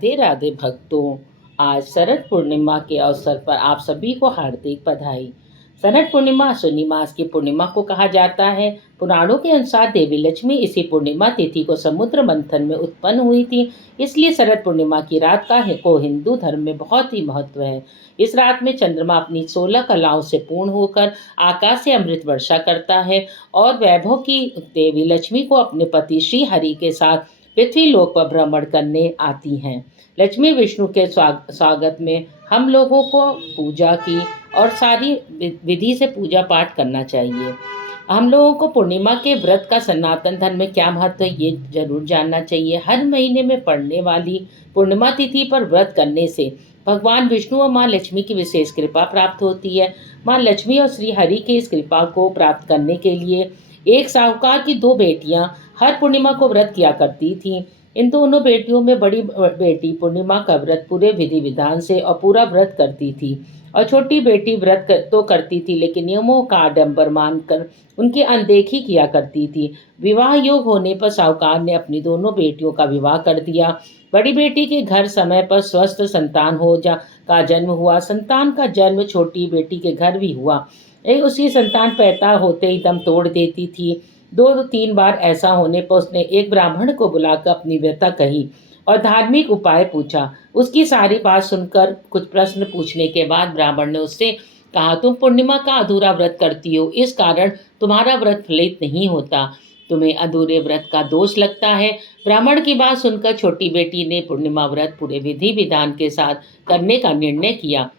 राधे राधे भक्तों। आज शरद पूर्णिमा के अवसर पर आप सभी को हार्दिक बधाई। शरद पूर्णिमा शनि मास की पूर्णिमा को कहा जाता है। पुराणों के अनुसार देवी लक्ष्मी इसी पूर्णिमा तिथि को समुद्र मंथन में उत्पन्न हुई थी। इसलिए शरद पूर्णिमा की रात को हिंदू धर्म में बहुत ही महत्व है। इस रात में चंद्रमा अपनी 16 कलाओं से पूर्ण होकर आकाश से अमृत वर्षा करता है और वैभव की देवी लक्ष्मी को अपने पति श्री हरि के साथ पृथ्वी लोक पर भ्रमण करने आती हैं। लक्ष्मी विष्णु के स्वागत में हम लोगों को पूजा की और सारी विधि से पूजा पाठ करना चाहिए। हम लोगों को पूर्णिमा के व्रत का सनातन धर्म में क्या महत्व है ये जरूर जानना चाहिए। हर महीने में पड़ने वाली पूर्णिमा तिथि पर व्रत करने से भगवान विष्णु और माँ लक्ष्मी की विशेष कृपा प्राप्त होती है। माँ लक्ष्मी और श्री हरि की इस कृपा को प्राप्त करने के लिए एक साहूकार की दो बेटियां हर पूर्णिमा को व्रत किया करती थीं। इन दोनों बेटियों में बड़ी बेटी पूर्णिमा का व्रत पूरे विधि विधान से और पूरा व्रत करती थी और छोटी बेटी तो करती थी लेकिन नियमों का आडंबर मानकर उनकी अनदेखी किया करती थी। विवाह योग होने पर साहूकार ने अपनी दोनों बेटियों का विवाह कर दिया। बड़ी बेटी के घर समय पर स्वस्थ संतान का जन्म हुआ। संतान का जन्म छोटी बेटी के घर भी हुआ। उसी संतान पैदा होते ही दम तोड़ देती थी। 2-3 बार ऐसा होने पर उसने एक ब्राह्मण को बुलाकर अपनी व्यथा कही और धार्मिक उपाय पूछा। उसकी सारी बात सुनकर कुछ प्रश्न पूछने के बाद ब्राह्मण ने उससे कहा, तुम पूर्णिमा का अधूरा व्रत करती हो, इस कारण तुम्हारा व्रत फलित नहीं होता। तुम्हें अधूरे व्रत का दोष लगता है। ब्राह्मण की बात सुनकर छोटी बेटी ने पूर्णिमा व्रत पूरे विधि विधान के साथ करने का निर्णय किया।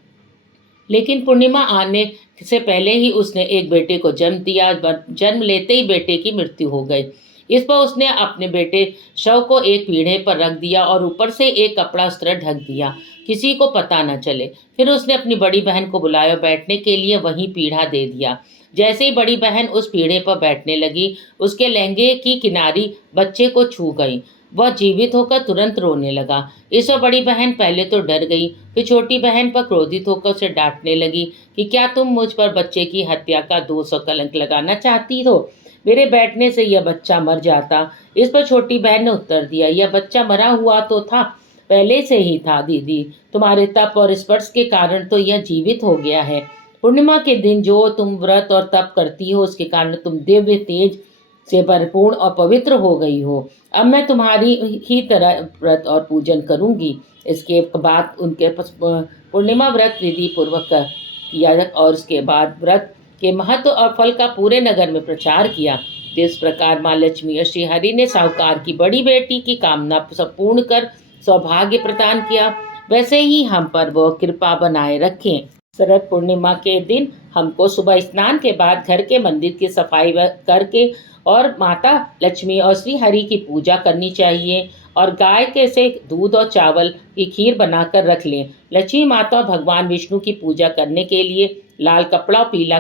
लेकिन पूर्णिमा आने से पहले ही उसने एक बेटे को जन्म दिया। जन्म लेते ही बेटे की मृत्यु हो गई। इस पर उसने अपने बेटे शव को एक पीढ़े पर रख दिया और ऊपर से एक कपड़ा वस्त्र ढक दिया, किसी को पता न चले। फिर उसने अपनी बड़ी बहन को बुलाया, बैठने के लिए वहीं पीढ़ा दे दिया। जैसे ही बड़ी बहन उस पीढ़े पर बैठने लगी, उसके लहंगे की किनारी बच्चे को छू गई। वह जीवित होकर तुरंत रोने लगा। इस पर बड़ी बहन पहले तो डर गई, फिर छोटी बहन पर क्रोधित होकर उसे डांटने लगी कि क्या तुम मुझ पर बच्चे की हत्या का दोष और कलंक लगाना चाहती हो? मेरे बैठने से यह बच्चा मर जाता। इस पर छोटी बहन ने उत्तर दिया, यह बच्चा मरा हुआ तो था, पहले से ही था दीदी। तुम्हारे तप और स्पर्श के कारण तो यह जीवित हो गया है। पूर्णिमा के दिन जो तुम व्रत और तप करती हो उसके कारण तुम दिव्य तेज से भरपूर और पवित्र हो गई हो। अब मैं तुम्हारी ही तरह व्रत और पूजन करूंगी। इसके बाद उनके पूर्णिमा व्रत विधि पूर्वक किया और उसके बाद व्रत के महत्व और फल का पूरे नगर में प्रचार किया। जिस प्रकार माँ लक्ष्मी और श्री हरि ने साहूकार की बड़ी बेटी की कामना पूर्ण कर सौभाग्य प्रदान किया, वैसे ही हम पर वो कृपा बनाए रखें। शरद पूर्णिमा के दिन हमको सुबह स्नान के बाद घर के मंदिर की सफाई करके और माता लक्ष्मी और श्री हरि की पूजा करनी चाहिए और गाय के से दूध और चावल की खीर बनाकर रख लें। लक्ष्मी माता और भगवान विष्णु की पूजा करने के लिए लाल कपड़ा पीला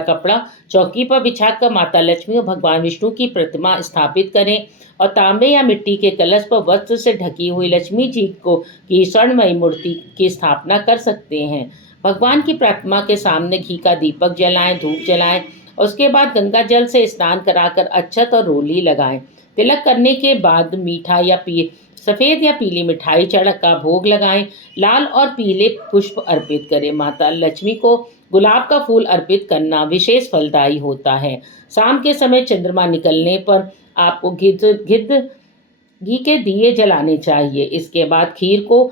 कपड़ा चौकी पर बिछाकर माता लक्ष्मी और भगवान विष्णु की प्रतिमा स्थापित करें और तांबे या मिट्टी के कलश पर वस्त्र से ढकी हुई लक्ष्मी जी की स्वर्णमयी मूर्ति की स्थापना कर सकते हैं। भगवान की प्रतिमा के सामने घी का दीपक जलाएं, धूप जलाएं और उसके बाद गंगा जल से स्नान कराकर अक्षत और रोली लगाएं। तिलक करने के बाद मीठा या सफ़ेद या पीली मिठाई का भोग लगाएं। लाल और पीले पुष्प अर्पित करें। माता लक्ष्मी को गुलाब का फूल अर्पित करना विशेष फलदायी होता है। शाम के समय चंद्रमा निकलने पर आपको घी के दिए जलाने चाहिए। इसके बाद खीर को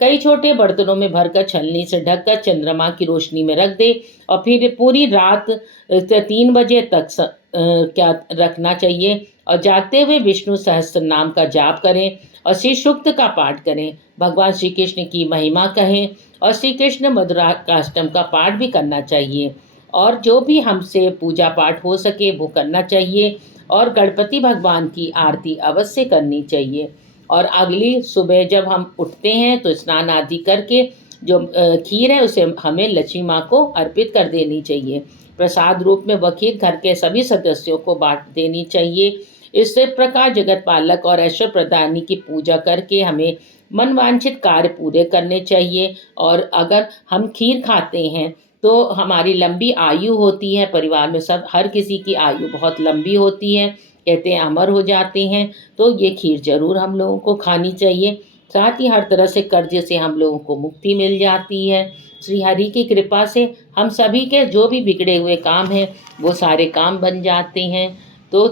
कई छोटे बर्तनों में भरकर छलनी से ढककर चंद्रमा की रोशनी में रख दे और फिर पूरी रात 3 बजे तक क्या रखना चाहिए और जागते हुए विष्णु सहस्त्र नाम का जाप करें और श्री सूक्त का पाठ करें। भगवान श्री कृष्ण की महिमा कहें और श्री कृष्ण मधुराष्टकम का पाठ भी करना चाहिए और जो भी हमसे पूजा पाठ हो सके वो करना चाहिए और गणपति भगवान की आरती अवश्य करनी चाहिए। और अगली सुबह जब हम उठते हैं तो स्नान आदि करके जो खीर है उसे हमें लक्ष्मी माँ को अर्पित कर देनी चाहिए। प्रसाद रूप में वह खीर घर के सभी सदस्यों को बांट देनी चाहिए। इस प्रकार जगत पालक और ऐश्वर्य प्रदानी की पूजा करके हमें मनवांछित कार्य पूरे करने चाहिए। और अगर हम खीर खाते हैं तो हमारी लंबी आयु होती है। परिवार में हर किसी की आयु बहुत लंबी होती है, कहते हैं अमर हो जाते हैं। तो ये खीर जरूर हम लोगों को खानी चाहिए। साथ ही हर तरह से कर्ज़ से हम लोगों को मुक्ति मिल जाती है। श्री हरि की कृपा से हम सभी के जो भी बिगड़े हुए काम हैं, वो सारे काम बन जाते हैं। तो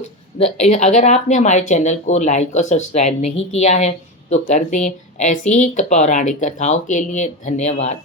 अगर आपने हमारे चैनल को लाइक और सब्सक्राइब नहीं किया है, तो कर दें। ऐसी ही पौराणिक कथाओं के लिए धन्यवाद।